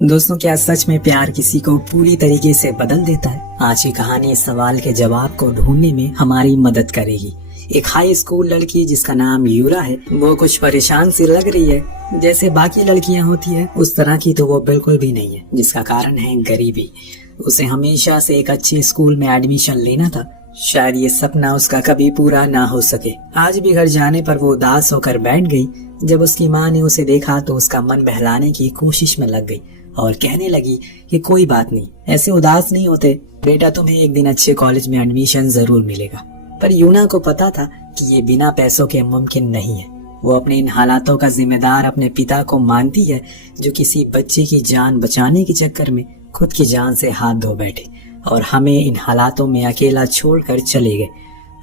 दोस्तों, क्या सच में प्यार किसी को पूरी तरीके से बदल देता है? आज की कहानी इस सवाल के जवाब को ढूंढने में हमारी मदद करेगी। एक हाई स्कूल लड़की जिसका नाम यूरा है, वो कुछ परेशान सी लग रही है। जैसे बाकी लड़कियां होती है उस तरह की तो वो बिल्कुल भी नहीं है, जिसका कारण है गरीबी। उसे हमेशा से एक अच्छे स्कूल में एडमिशन लेना था। शायद ये सपना उसका कभी पूरा ना हो सके। आज भी घर जाने पर वो उदास होकर बैठ गई। जब उसकी माँ ने उसे देखा तो उसका मन बहलाने की कोशिश में लग गई और कहने लगी कि कोई बात नहीं, ऐसे उदास नहीं होते बेटा, तुम्हें एक दिन अच्छे कॉलेज में एडमिशन जरूर मिलेगा। पर यूना को पता था कि ये बिना पैसों के मुमकिन नहीं है। वो अपने इन हालातों का जिम्मेदार अपने पिता को मानती है, जो किसी बच्चे की जान बचाने के चक्कर में खुद की जान से हाथ धो बैठे और हमें इन हालातों में अकेला छोड़कर चले गए।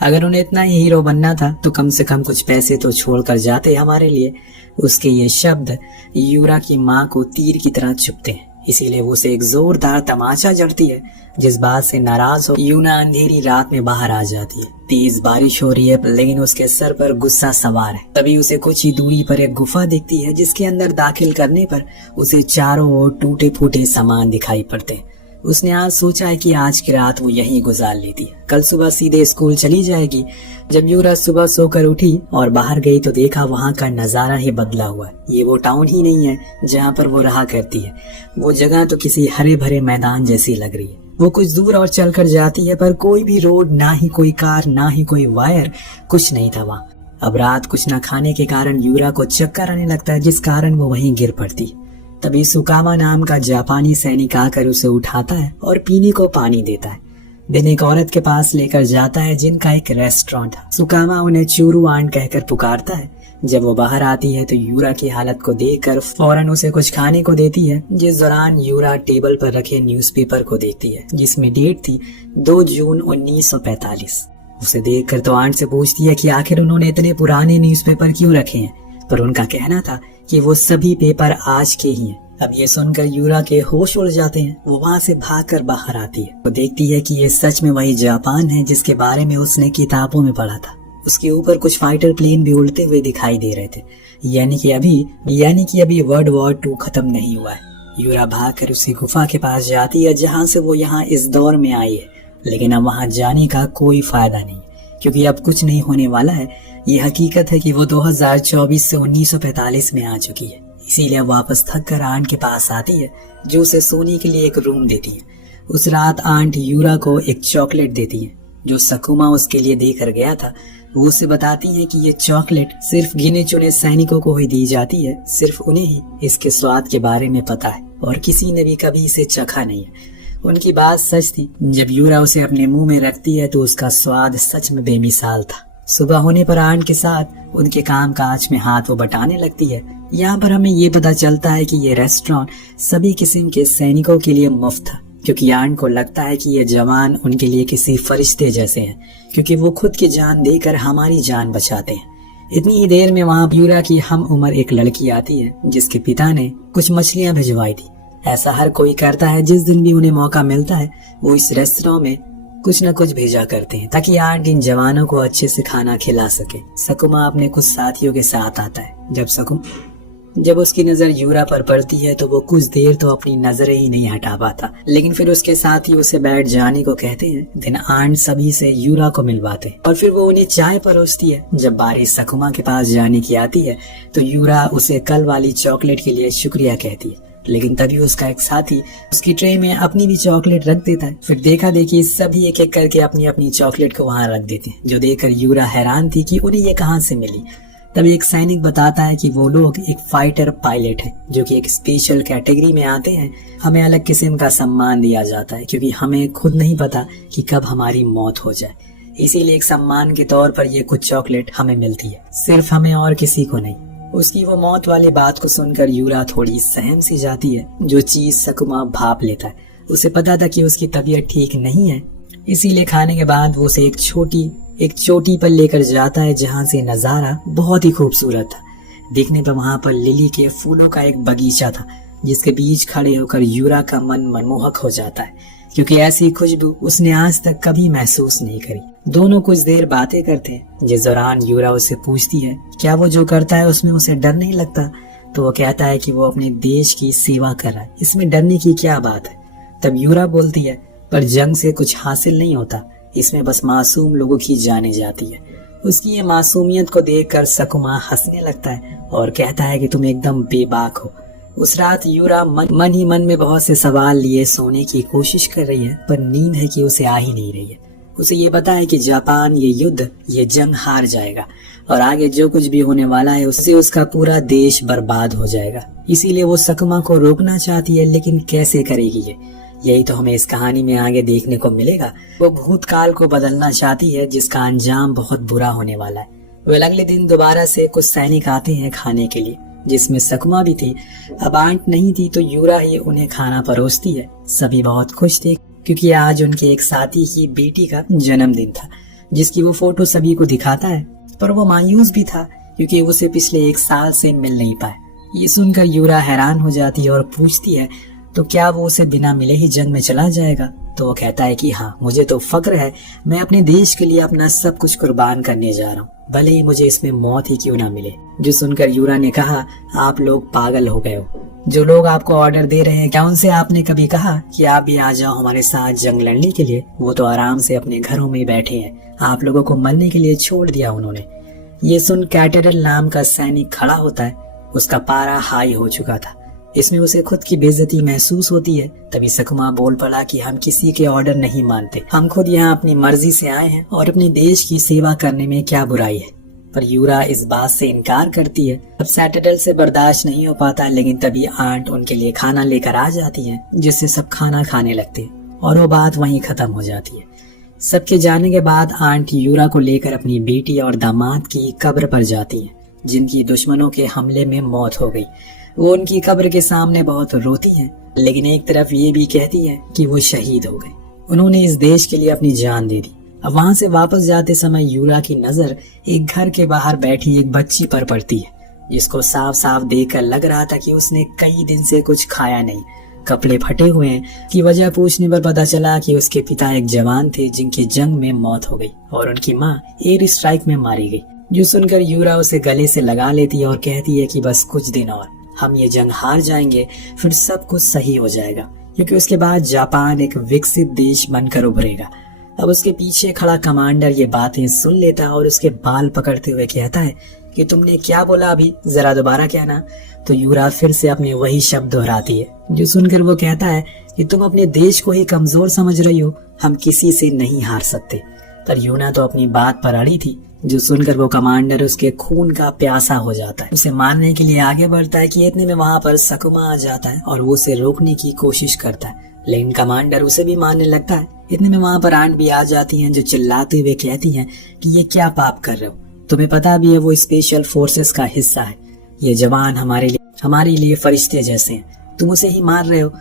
अगर उन्हें इतना ही हीरो बनना था तो कम से कम कुछ पैसे तो छोड़कर जाते हमारे लिए। उसके ये शब्द यूरा की माँ को तीर की तरह चुभते हैं, इसीलिए वो उसे एक जोरदार तमाचा जड़ती है। जिस बात से नाराज हो यूना अंधेरी रात में बाहर आ जाती है। तेज बारिश हो रही है, लेकिन उसके सर पर गुस्सा सवार है। तभी उसे कुछ ही दूरी पर एक गुफा दिखती है, जिसके अंदर दाखिल करने पर उसे चारों ओर टूटे फूटे सामान दिखाई पड़ते हैं। उसने आज सोचा है कि आज की रात वो यहीं गुजार लेती है, कल सुबह सीधे स्कूल चली जाएगी। जब यूरा सुबह सोकर उठी और बाहर गई तो देखा वहाँ का नजारा ही बदला हुआ है। ये वो टाउन ही नहीं है जहाँ पर वो रहा करती है। वो जगह तो किसी हरे भरे मैदान जैसी लग रही है। वो कुछ दूर और चलकर जाती है, पर कोई भी रोड, ना ही कोई कार, ना ही कोई वायर, कुछ नहीं था वहाँ। अब रात कुछ न खाने के कारण यूरा को चक्कर आने लगता है, जिस कारण वो वहीं गिर पड़ती है। तभी सुकामा नाम का जापानी सैनिक आकर उसे उठाता है और पीने को पानी देता है। दिन एक औरत के पास लेकर जाता है, जिनका एक रेस्टोरेंट है। सुकामा उन्हें चूरू आंट कहकर पुकारता है। जब वो बाहर आती है तो यूरा की हालत को देखकर फौरन उसे कुछ खाने को देती है। जिस दौरान यूरा टेबल पर रखे न्यूज़पेपर को देखती है, जिसमें डेट थी 2 जून 1945। उसे देखकर तो आंट से पूछती है कि आखिर उन्होंने इतने पुराने न्यूज़पेपर क्यों रखे हैं, पर उनका कहना था कि वो सभी पेपर आज के ही हैं। अब ये सुनकर यूरा के होश उड़ जाते हैं। वो वहाँ से भागकर बाहर आती है। वो देखती है कि ये सच में वही जापान है जिसके बारे में उसने किताबों में पढ़ा था। उसके ऊपर कुछ फाइटर प्लेन भी उड़ते हुए दिखाई दे रहे थे, यानी कि अभी वर्ल्ड वॉर 2 खत्म नहीं हुआ है। यूरा भागकर उसी गुफा के पास जाती है जहाँ से वो यहाँ इस दौर में आई है, लेकिन अब वहाँ जाने का कोई फायदा नहीं, क्योंकि अब कुछ नहीं होने वाला है। ये हकीकत है कि वो 2024 से 1945 में आ चुकी है। इसीलिए वापस थक कर आंट के पास आती है, जो उसे सोने के लिए एक रूम देती है। उस रात आंट यूरा को एक चॉकलेट देती है, जो सकुमा उसके लिए देकर गया था। वो उसे बताती है कि ये चॉकलेट सिर्फ गिने चुने सैनिकों को ही दी जाती है, सिर्फ उन्हें ही इसके स्वाद के बारे में पता है और किसी ने भी कभी इसे चखा नहीं है। उनकी बात सच थी। जब यूरा उसे अपने मुंह में रखती है तो उसका स्वाद सच में बेमिसाल था। सुबह होने पर आंट के साथ उनके काम काज में हाथ वो बटाने लगती है। यहाँ पर हमें ये पता चलता है कि ये रेस्टोरेंट सभी किस्म के सैनिकों के लिए मुफ्त था, क्योंकि आंट को लगता है कि ये जवान उनके लिए किसी फरिश्ते जैसे हैं, क्योंकि वो खुद की जान देकर हमारी जान बचाते हैं। इतनी ही देर में वहाँ यूरा की हम उम्र एक लड़की आती है, जिसके पिता ने कुछ मछलियाँ भिजवाई थी। ऐसा हर कोई करता है, जिस दिन भी उन्हें मौका मिलता है वो इस रेस्टोरेंट में कुछ न कुछ भेजा करते हैं, ताकि आंट इन जवानों को अच्छे से खाना खिला सके। सकुमा अपने कुछ साथियों के साथ आता है। जब उसकी नजर यूरा पर पड़ती है तो वो कुछ देर तो अपनी नजरें ही नहीं हटा पाता, लेकिन फिर उसके साथी उसे बैठ जाने को कहते हैं। दिन आंट सभी से यूरा को मिलवाते हैं और फिर वो उन्हें चाय परोसती है। जब बारी सकुमा के पास जाने की आती है तो यूरा उसे कल वाली चॉकलेट के लिए शुक्रिया कहती है, लेकिन तभी उसका एक साथी उसकी ट्रे में अपनी भी चॉकलेट रख देता है। फिर देखा देखी सभी एक एक करके अपनी अपनी चॉकलेट को वहाँ रख देते हैं, जो देखकर यूरा हैरान थी कि उन्हें ये कहाँ से मिली। तभी एक सैनिक बताता है कि वो लोग एक फाइटर पायलट है, जो कि एक स्पेशल कैटेगरी में आते हैं। हमें अलग किस्म का सम्मान दिया जाता है, क्योंकि हमें खुद नहीं पता कि कब हमारी मौत हो जाए। इसीलिए एक सम्मान के तौर पर ये कुछ चॉकलेट हमें मिलती है, सिर्फ हमें और किसी को नहीं। उसकी वो मौत वाली बात को सुनकर यूरा थोड़ी सहम सी जाती है, जो चीज सकुमा भाप लेता है। उसे पता था कि उसकी तबीयत ठीक नहीं है, इसीलिए खाने के बाद वो उसे एक चोटी पर लेकर जाता है, जहाँ से नजारा बहुत ही खूबसूरत था। देखने पर वहाँ पर लिली के फूलों का एक बगीचा था, जिसके बीच खड़े होकर यूरा का मन मनमोहक हो जाता है, क्योंकि ऐसी खुशबू उसने आज तक कभी महसूस नहीं करी। दोनों कुछ देर बातें करते हैं, जिस दौरान यूरा उससे पूछती है क्या वो जो करता है उसमें उसे डर नहीं लगता। तो वो कहता है कि वो अपने देश की सेवा कर रहा है, इसमें डरने की क्या बात है। तब यूरा बोलती है, पर जंग से कुछ हासिल नहीं होता, इसमें बस मासूम लोगों की जाने जाती है। उसकी ये मासूमियत को देखकर सकुमा हंसने लगता है और कहता है कि तुम एकदम बेबाक हो। उस रात यूरा मन ही मन में बहुत से सवाल लिए सोने की कोशिश कर रही है, पर नींद है कि उसे आ ही नहीं रही है। उसे ये पता है कि जापान ये युद्ध, ये जंग हार जाएगा और आगे जो कुछ भी होने वाला है उससे उसका पूरा देश बर्बाद हो जाएगा। इसीलिए वो सकुमा को रोकना चाहती है, लेकिन कैसे करेगी ये? यही तो हमें इस कहानी में आगे देखने को मिलेगा। वो भूतकाल को बदलना चाहती है जिसका अंजाम बहुत बुरा होने वाला है। वह अगले दिन दोबारा से कुछ सैनिक आते हैं खाने के लिए, जिसमें सकुमा भी थी। अब आंट नहीं थी तो यूरा ही उन्हें खाना परोसती है। सभी बहुत खुश थे क्योंकि आज उनके एक साथी की बेटी का जन्मदिन था, जिसकी वो फोटो सभी को दिखाता है। पर वो मायूस भी था क्योंकि उसे पिछले 1 साल से मिल नहीं पाए। ये सुनकर यूरा हैरान हो जाती है और पूछती है, तो क्या वो उसे बिना मिले ही जंग में चला जाएगा? तो वो कहता है कि हाँ, मुझे तो फक्र है, मैं अपने देश के लिए अपना सब कुछ कुर्बान करने जा रहा हूँ, भले ही मुझे इसमें मौत ही क्यों ना मिले। जो सुनकर यूरा ने कहा, आप लोग पागल हो गए हो। जो लोग आपको ऑर्डर दे रहे हैं, क्या उनसे आपने कभी कहा कि आप भी आ जाओ हमारे साथ जंग लड़ने के लिए? वो तो आराम से अपने घरों में बैठे हैं, आप लोगों को मरने के लिए छोड़ दिया उन्होंने। ये सुन कैटेरल नाम का सैनिक खड़ा होता है। उसका पारा हाई हो चुका था, इसमें उसे खुद की बेइज्जती महसूस होती है। तभी सकुमा बोल पड़ा कि हम किसी के ऑर्डर नहीं मानते, हम खुद यहाँ अपनी मर्जी से आए हैं और अपने देश की सेवा करने में क्या बुराई है। पर यूरा इस बात से इनकार करती है। अब सैटरडल से बर्दाश्त नहीं हो पाता, लेकिन तभी आंट उनके लिए खाना लेकर आ जाती है, जिससे सब खाना खाने लगते हैं और वो बात वहीं खत्म हो जाती है। सबके जाने के बाद आंट यूरा को लेकर अपनी बेटी और दामाद की कब्र पर जाती है, जिनकी दुश्मनों के हमले में मौत हो गई। वो उनकी कब्र के सामने बहुत रोती हैं, लेकिन एक तरफ ये भी कहती है कि वो शहीद हो गए, उन्होंने इस देश के लिए अपनी जान दे दी। अब वहां से वापस जाते समय यूरा की नजर एक घर के बाहर बैठी एक बच्ची पर पड़ती है, जिसको साफ साफ देखकर लग रहा था कि उसने कई दिन से कुछ खाया नहीं, कपड़े फटे हुए हैं। की वजह पूछने पर पता चला कि उसके पिता एक जवान थे जिनकी जंग में मौत हो गई और उनकी माँ एयर स्ट्राइक में मारी गई। जो सुनकर यूरा उसे गले से लगा लेती है और कहती है कि बस कुछ दिन और, हम ये जंग हार जाएंगे, फिर सब कुछ सही हो जाएगा, क्योंकि उसके बाद जापान एक विकसित देश बनकर उभरेगा। अब उसके पीछे खड़ा कमांडर ये बातें सुन लेता है और उसके बाल पकड़ते हुए कहता है कि तुमने क्या बोला अभी, जरा दोबारा कहना। तो यूरा फिर से अपने वही शब्द दोहराती है। जो सुनकर वो कहता है कि तुम अपने देश को ही कमजोर समझ रही हो, हम किसी से नहीं हार सकते। पर यूना तो अपनी बात पर अड़ी थी। जो सुनकर वो कमांडर उसके खून का प्यासा हो जाता है, उसे मारने के लिए आगे बढ़ता है कि इतने में वहां पर सकुमा आ जाता है और वो उसे रोकने की कोशिश करता है, लेकिन कमांडर उसे भी मारने लगता है। इतने में वहां पर आंट भी आ जाती हैं, जो चिल्लाते हुए कहती हैं कि ये क्या पाप कर रहे हो, तुम्हें पता भी है वो स्पेशल फोर्सेस का हिस्सा है, ये जवान हमारे लिए फरिश्ते जैसे हैं, तुम उसे ही मार रहे हो।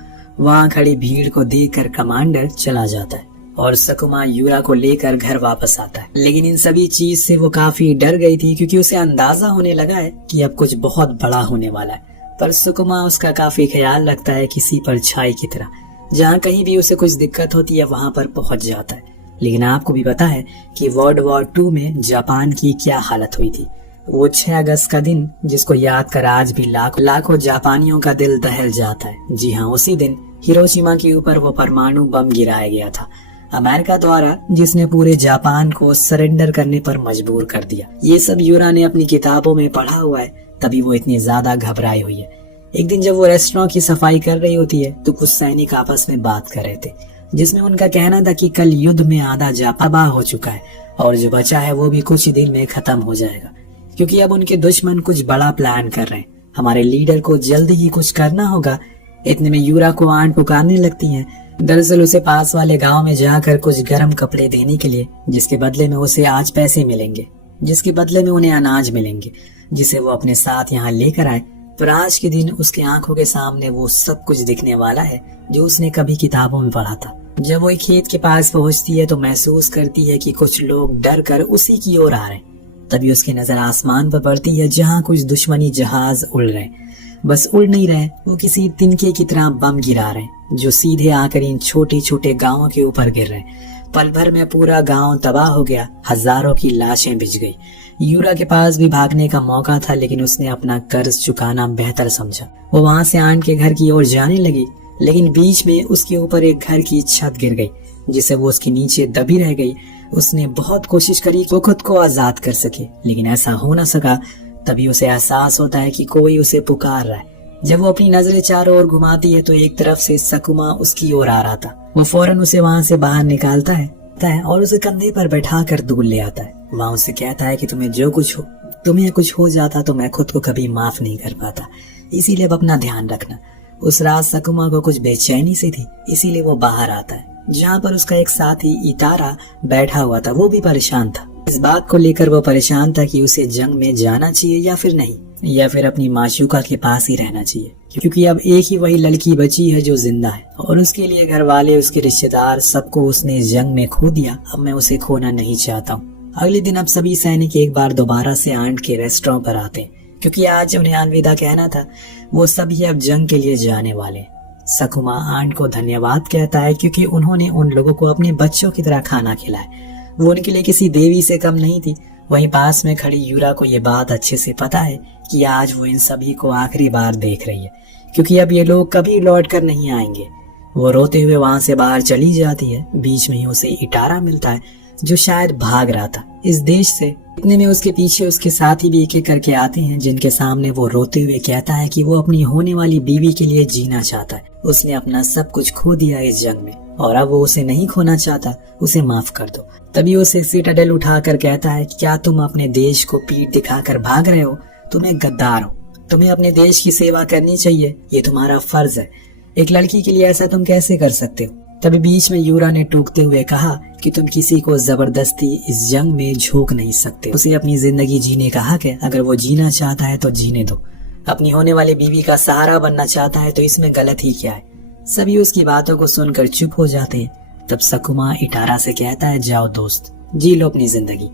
वहां खड़ी भीड़ को देखकर कमांडर चला जाता है और सकुमा यूरा को लेकर घर वापस आता है। लेकिन इन सभी चीज से वो काफी डर गई थी, क्योंकि उसे अंदाजा होने लगा है कि अब कुछ बहुत बड़ा होने वाला है। पर सकुमा उसका काफी ख्याल रखता है, किसी परछाई की तरह, जहाँ कहीं भी उसे कुछ दिक्कत होती है वहां पर पहुंच जाता है। लेकिन आपको भी पता है कि वर्ल्ड वॉर 2 में जापान की क्या हालत हुई थी। वो 6 अगस्त का दिन, जिसको याद कर आज भी लाखों जापानियों का दिल दहल जाता है। जी हाँ, उसी दिन हिरोशिमा के ऊपर वो परमाणु बम गिराया गया था, अमेरिका द्वारा, जिसने पूरे जापान को सरेंडर करने पर मजबूर कर दिया। ये सब यूरा ने अपनी किताबों में पढ़ा हुआ है, तभी वो इतनी ज्यादा घबराई हुई है। एक दिन जब वो रेस्टोरेंट की सफाई कर रही होती है तो कुछ सैनिक आपस में बात कर रहे थे, जिसमें उनका कहना था कि कल युद्ध में आधा जापान तबाह हो चुका है और जो बचा है वो भी कुछ ही दिन में खत्म हो जाएगा, क्योंकि अब उनके दुश्मन कुछ बड़ा प्लान कर रहे हैं। हमारे लीडर को जल्दी ही कुछ करना होगा। इतने में यूरा को आंट पुकारने लगती हैं। दरअसल उसे पास वाले गांव में जाकर कुछ गर्म कपड़े देने के लिए, जिसके बदले में उसे आज पैसे मिलेंगे, जिसके बदले में उन्हें अनाज मिलेंगे, जिसे वो अपने साथ यहाँ लेकर आए। पर आज के दिन उसकी आंखों के सामने वो सब कुछ दिखने वाला है जो उसने कभी किताबों में पढ़ा था। जब वो एक खेत के पास पहुंचती है तो महसूस करती है कि कुछ लोग डर कर उसी की ओर आ रहे हैं। तभी उसकी नजर आसमान पर पड़ती है, जहाँ कुछ दुश्मनी जहाज उड़ रहे हैं। बस उड़ नहीं रहे, वो किसी तिनके की तरह बम गिरा रहे हैं, जो सीधे आकर इन छोटे छोटे गांवों के ऊपर गिर रहे हैं। पल भर में पूरा गांव तबाह हो गया, हजारों की लाशें बिछ गई। यूरा के पास भी भागने का मौका था, लेकिन उसने अपना कर्ज चुकाना बेहतर समझा। वो वहां से आंट के घर की ओर जाने लगी, लेकिन बीच में उसके ऊपर एक घर की छत गिर गई, जिससे वो उसके नीचे दबी रह गई। उसने बहुत कोशिश करी वो खुद को आजाद कर सके, लेकिन ऐसा हो न सका। तभी उसे एहसास होता है कि कोई उसे पुकार रहा है। जब वो अपनी नजरें चारों ओर घुमाती है तो एक तरफ से सकुमा उसकी ओर आ रहा था। वो फौरन उसे वहां से बाहर निकालता है और उसे कंधे पर बैठा कर दूर ले आता है। वहां उसे कहता है कि तुम्हें कुछ हो जाता तो मैं खुद को कभी माफ नहीं कर पाता, इसीलिए अब अपना ध्यान रखना। उस रात सकुमा को कुछ बेचैनी सी थी, इसीलिए वो बाहर आता है, जहाँ पर उसका एक साथी इतारा बैठा हुआ था। वो भी परेशान था। इस बात को लेकर वो परेशान था कि उसे जंग में जाना चाहिए या फिर नहीं, या फिर अपनी माशूका के पास ही रहना चाहिए, क्योंकि अब एक ही वही लड़की बची है जो जिंदा है और उसके लिए घर वाले, उसके रिश्तेदार, सबको उसने जंग में खो दिया। अब मैं उसे खोना नहीं चाहता हूँ। अगले दिन अब सभी सैनिक एक बार दोबारा से आंट के रेस्टोरेंट पर आते हैं, क्योंकि आज उन्हें अलविदा कहना था। वो सभी अब जंग के लिए जाने वाले। सकुमा आंट को धन्यवाद कहता है, क्योंकि उन्होंने उन लोगों को अपने बच्चों की तरह खाना खिलाया। वो उनके लिए किसी देवी से कम नहीं थी। वहीं पास में खड़ी यूरा को ये बात अच्छे से पता है कि आज वो इन सभी को आखिरी बार देख रही है, क्योंकि अब ये लोग कभी लौट कर नहीं आएंगे। वो रोते हुए वहां से बाहर चली जाती है। बीच में ही उसे इटारा मिलता है, जो शायद भाग रहा था इस देश से। इतने में उसके पीछे उसके साथी भी एक एक करके आते हैं, जिनके सामने वो रोते हुए कहता है कि वो अपनी होने वाली बीवी के लिए जीना चाहता है। उसने अपना सब कुछ खो दिया इस जंग में और अब वो उसे नहीं खोना चाहता, उसे माफ कर दो। तभी उसे सिटाडेल उठाकर कहता है कि क्या तुम अपने देश को पीठ दिखाकर भाग रहे हो? तुम एक गद्दार हो। तुम्हें अपने देश की सेवा करनी चाहिए, ये तुम्हारा फर्ज है। एक लड़की के लिए ऐसा तुम कैसे कर सकते हो? तभी बीच में यूरा ने टूकते हुए कहा कि तुम किसी को जबरदस्ती इस जंग में झोंक नहीं सकते। उसे अपनी जिंदगी जीने का हक है। अगर वो जीना चाहता है तो जीने दो। अपनी होने वाली बीवी का सहारा बनना चाहता है तो इसमें गलत ही क्या है? सभी उसकी बातों को सुनकर चुप हो जाते हैं। तब सकुमा इटारा से कहता है, जाओ दोस्त, जी लो अपनी जिंदगी।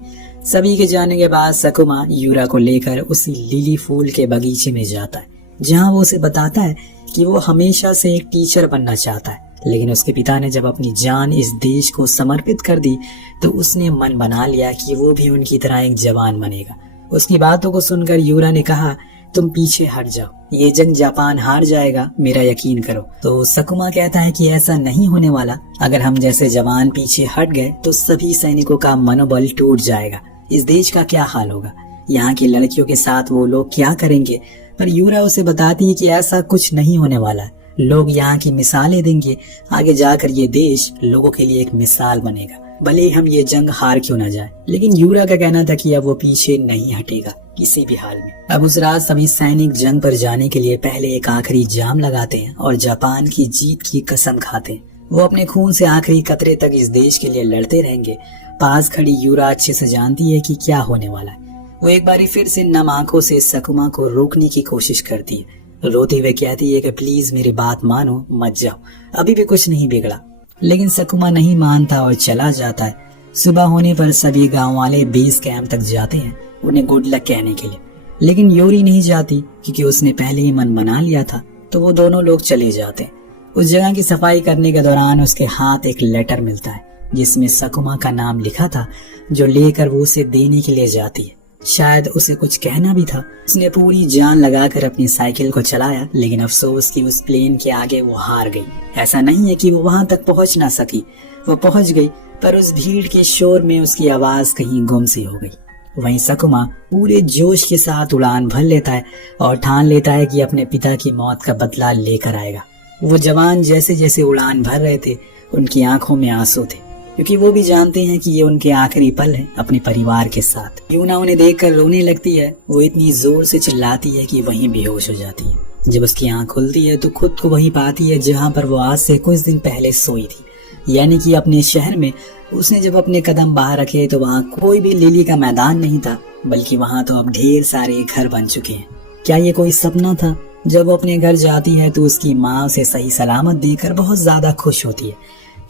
सभी के जाने के बाद सकुमा यूरा को लेकर उसी लिली फूल के बगीचे में जाता है, जहाँ वो उसे बताता है कि वो हमेशा से एक टीचर बनना चाहता है, लेकिन उसके पिता ने जब अपनी जान इस देश को समर्पित कर दी तो उसने मन बना लिया कि वो भी उनकी तरह एक जवान बनेगा। उसकी बातों को सुनकर यूरा ने कहा, तुम पीछे हट जाओ, ये जंग जापान हार जाएगा, मेरा यकीन करो। तो सकुमा कहता है कि ऐसा नहीं होने वाला। अगर हम जैसे जवान पीछे हट गए तो सभी सैनिकों का मनोबल टूट जाएगा। इस देश का क्या हाल होगा? यहाँ की लड़कियों के साथ वो लोग क्या करेंगे? पर यूरा उसे बताती है कि ऐसा कुछ नहीं होने वाला है। लोग यहाँ की मिसालें देंगे। आगे जाकर ये देश लोगों के लिए एक मिसाल बनेगा, भले ही हम ये जंग हार क्यों ना जाए। लेकिन यूरा का कहना था कि अब वो पीछे नहीं हटेगा किसी भी हाल में। अब उस रात सभी सैनिक जंग पर जाने के लिए पहले एक आखिरी जाम लगाते हैं और जापान की जीत की कसम खाते हैं। वो अपने खून से आखिरी कतरे तक इस देश के लिए लड़ते रहेंगे। पास खड़ी यूरा अच्छे से जानती है कि क्या होने वाला है। वो एक बारी फिर से नम आंखों से सकुमा को रोकने की कोशिश करती है। रोते हुए कहती है कि प्लीज मेरी बात मानो, मत जाओ, अभी भी कुछ नहीं बिगड़ा। लेकिन सकुमा नहीं मानता और चला जाता है। सुबह होने पर सभी गांव वाले बेस कैंप तक जाते हैं उन्हें गुड लक कहने के लिए, लेकिन योरी नहीं जाती क्योंकि उसने पहले ही मन बना लिया था। तो वो दोनों लोग चले जाते हैं। उस जगह की सफाई करने के दौरान उसके हाथ एक लेटर मिलता है जिसमें सकुमा का नाम लिखा था, जो लेकर वो उसे देने के लिए जाती है। शायद उसे कुछ कहना भी था। उसने पूरी जान लगाकर अपनी साइकिल को चलाया, लेकिन अफसोस कि उस प्लेन के आगे वो हार गई। ऐसा नहीं है कि वो वहां तक पहुंच ना सकी, वो पहुंच गई, पर उस भीड़ के शोर में उसकी आवाज कहीं गुम सी हो गई। वहीं सकुमा पूरे जोश के साथ उड़ान भर लेता है और ठान लेता है कि अपने पिता की मौत का बदला लेकर आएगा। वो जवान जैसे जैसे उड़ान भर रहे थे, उनकी आंखों में आंसू थे, क्योंकि वो भी जानते हैं कि ये उनके आखिरी पल है अपने परिवार के साथ। यूना उन्हें देखकर रोने लगती है। वो इतनी जोर से चिल्लाती है कि वहीं बेहोश हो जाती है। जब उसकी आंख खुलती है तो खुद को वहीं पाती है जहां पर वो आज से कुछ दिन पहले सोई थी, यानी कि अपने शहर में। उसने जब अपने कदम बाहर रखे तो वहाँ कोई भी लिली का मैदान नहीं था, बल्कि वहाँ तो अब ढेर सारे घर बन चुके हैं। क्या ये कोई सपना था? जब वो अपने घर जाती है तो उसकी माँ उसे सही सलामत देखकर बहुत ज्यादा खुश होती है,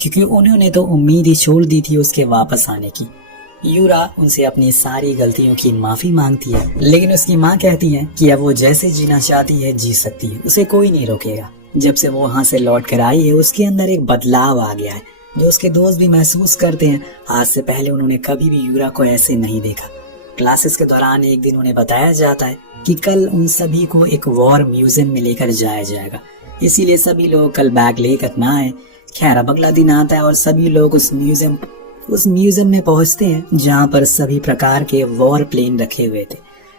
क्योंकि उन्होंने तो उम्मीद ही छोड़ दी थी उसके वापस आने की। यूरा उनसे अपनी सारी गलतियों की माफी मांगती है, लेकिन उसकी माँ कहती है कि अब वो जैसे जीना चाहती है जी सकती है, उसे कोई नहीं रोकेगा। जब से वो वहाँ से लौट कर आई है उसके अंदर एक बदलाव आ गया है। जो उसके दोस्त भी महसूस करते हैं आज से पहले उन्होंने कभी भी यूरा को ऐसे नहीं देखा। क्लासेस के दौरान एक दिन उन्हें बताया जाता है कि कल उन सभी को एक वॉर म्यूजियम में लेकर जाया जाएगा, इसीलिए सभी लोग कल बैग लेकर ना आए। खैर अब अगला दिन आता है और सभी लोग उस म्यूजियम में पहुंचते हैं जहां पर सभी प्रकार के वॉर प्लेन रखे हुए थे।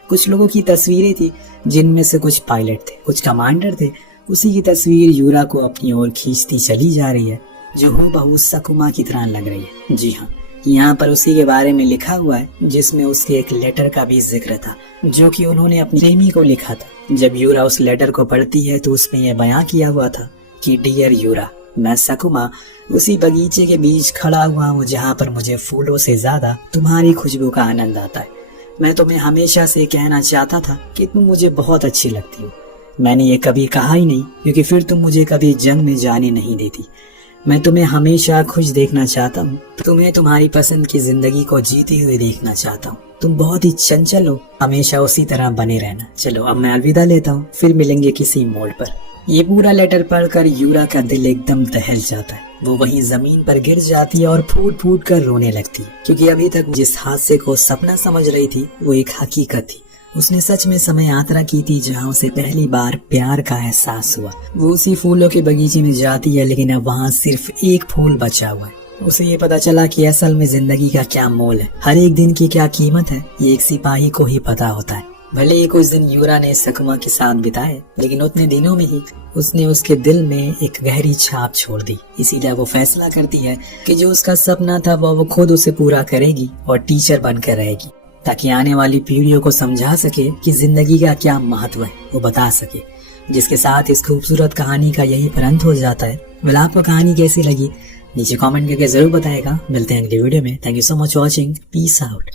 कुछ लोगों की तस्वीरें थी जिनमें से कुछ पायलट थे, कुछ कमांडर थे। उसी की तस्वीर यूरा को अपनी ओर खींचती चली जा रही है जो हूबहू सकुमा की तरह लग रही है। जी हाँ, यहाँ पर उसी के बारे में लिखा हुआ है जिसमें उसके एक लेटर का भी जिक्र था जो कि उन्होंने अपनी प्रेमी को लिखा था। जब यूरा उस लेटर को पढ़ती है तो उसमें यह बयां किया हुआ था कि डियर यूरा, मैं सकुमा उसी बगीचे के बीच खड़ा हुआ हूँ जहाँ पर मुझे फूलों से ज्यादा तुम्हारी खुशबू का आनंद आता है। मैं तुम्हें हमेशा से कहना चाहता था कि तुम मुझे बहुत अच्छी लगती हो। मैंने ये कभी कहा ही नहीं क्योंकि फिर तुम मुझे कभी जंग में जाने नहीं देती। मैं तुम्हें हमेशा खुश देखना चाहता हूँ, तुम्हें तुम्हारी पसंद की जिंदगी को जीते हुए देखना चाहता हूँ। तुम बहुत ही चंचल हो, हमेशा उसी तरह बने रहना। चलो अब मैं अलविदा लेता हूँ, फिर मिलेंगे किसी मोड़ पर। ये पूरा लेटर पढ़कर यूरा का दिल एकदम दहल जाता है। वो वहीं जमीन पर गिर जाती है और फूट फूट कर रोने लगती है क्योंकि अभी तक जिस हादसे को सपना समझ रही थी वो एक हकीकत थी। उसने सच में समय यात्रा की थी जहाँ उसे पहली बार प्यार का एहसास हुआ। वो उसी फूलों के बगीचे में जाती है लेकिन अब वहाँ सिर्फ एक फूल बचा हुआ है। उसे ये पता चला कि असल में जिंदगी का क्या मोल है, हर एक दिन की क्या कीमत है, ये एक सिपाही को ही पता होता है। भले ही कुछ दिन यूरा ने सकुमा के साथ बिताए लेकिन उतने दिनों में ही उसने उसके दिल में एक गहरी छाप छोड़ दी। इसीलिए वो फैसला करती है कि जो उसका सपना था वो खुद उसे पूरा करेगी और टीचर बनकर रहेगी ताकि आने वाली पीढ़ियों को समझा सके कि जिंदगी का क्या महत्व है, वो बता सके। जिसके साथ इस खूबसूरत कहानी का यही पर अंत हो जाता है। वेल आपको कहानी कैसी लगी नीचे कमेंट करके जरूर बताएगा। मिलते हैं अगले वीडियो में। Thank you so much watching. Peace out.